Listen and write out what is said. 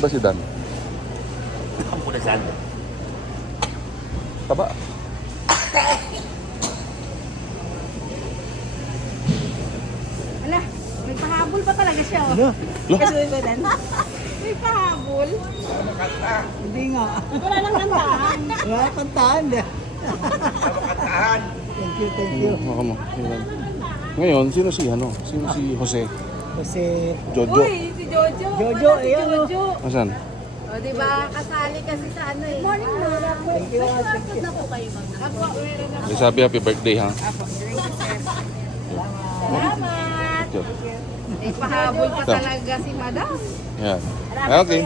ba si Dan? Ang punasan. Taba. Ala, may pahabol pa talaga siya. Oh. Lo? Kasuwi ba dan? May pahabol. Hindi nga. Wala nang kantahan. Wala kantahan. Kantahan. Thank you, thank you. Baka mo. Yan. Ngayon, sino si ano? Sino si Jose? Kasi Jojo. Uy, si Jojo. Jojo, Wala si ayan, oh. Jojo. Asan? O, diba, kasali kasi sa ano eh. Morning, Mara. thank you. Maswapod na po kayo, ma'am. Apo, meron ako. May sabi happy birthday ha? Apo, salamat. Jojo. May pahabol pa Ito. talaga si Madam. Yan. Okay.